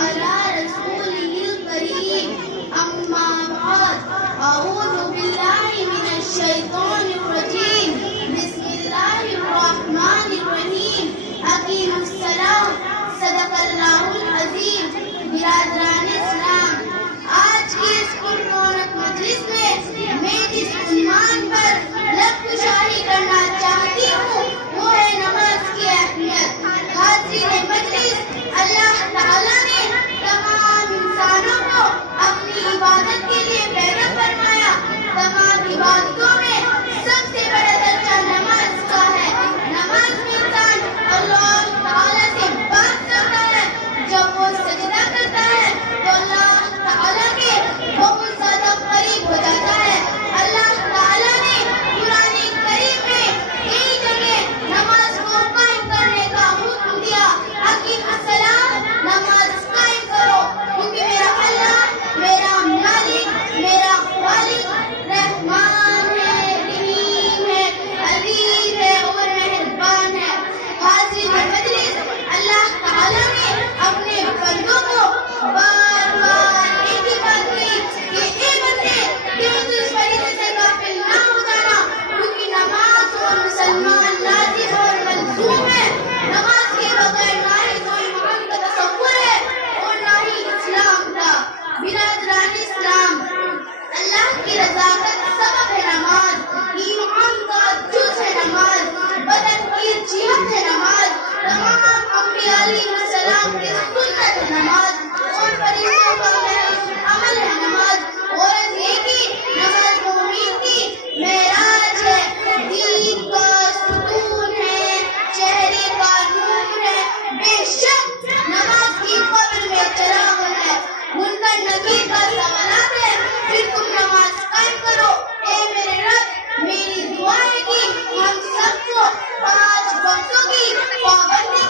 على رسوله الكريم أما بعد أعوذ بالله من الشيطان الرجيم بسم الله الرحمن الرحيم أقيموا الصلاة صدق الله العظيم برادران اسلام آج کی اس پررونق مجلس میں جس عنوان پر لب کشائی کرنا چاہتی ہوں وہ ہے نماز کی اہمیت. حاضرین مجلس، اللہ تعالیٰ نے تمام انسانوں کو اپنی عبادت کے لیے پیدا فرمایا. تمام عبادتوں میں سب سے بڑا درجہ نماز کا ہے. نماز میں انسان اللہ تعالیٰ سے بات کرتا ہے. جب وہ سجدہ کرتا ہے تو اللہ تعالیٰ کے بہت زیادہ قریب ہو جاتا ہے. اللہ تعالیٰ نے قرآن کریم میں کئی جگہ نماز کو قائم کرنے کا حکم دیا. اقیموا الصلاۃ، نماز قائم کرو، کیونکہ میرا اللہ میرا مالک میرا خالق رحمان ہے، رحیم ہے، عزیز ہے اور مہربان ہے. حاضرین مجلس، اللہ تعالیٰ نے اپنے بندوں کو بار بار ایک ہی بات کی کہ اے بندے تم اس فریضے سے غافل نہ ہو جانا، کیونکہ نماز اور مسلمان لازم اور ملزوم ہے. نماز کے بغیر نہ ہی کوئی ایمان کا تصور ہے اور نہ ہی اسلام کا. برادران اسلام، اللہ کی رضا کا سبب ہے نماز، ایمان کا جز ہے نماز، بدن کی جہت ہے نماز، تمام انبیاء علیہ السلام کی سنت ہے نماز اور فرشتوں کا عمل ہے نماز. اور یہ کہ نماز مومن کی معراج ہے، دین کا ستون ہے، چہرے کا نور ہے. بے شک نماز کی قبر میں چراغ ہے، منکر نکیر کا سوالات ہے، پھر تم نماز قائم کرو. اے میرے رب، میری دعا ہے کہ ہم سب کو 5 وقتوں کی پابندی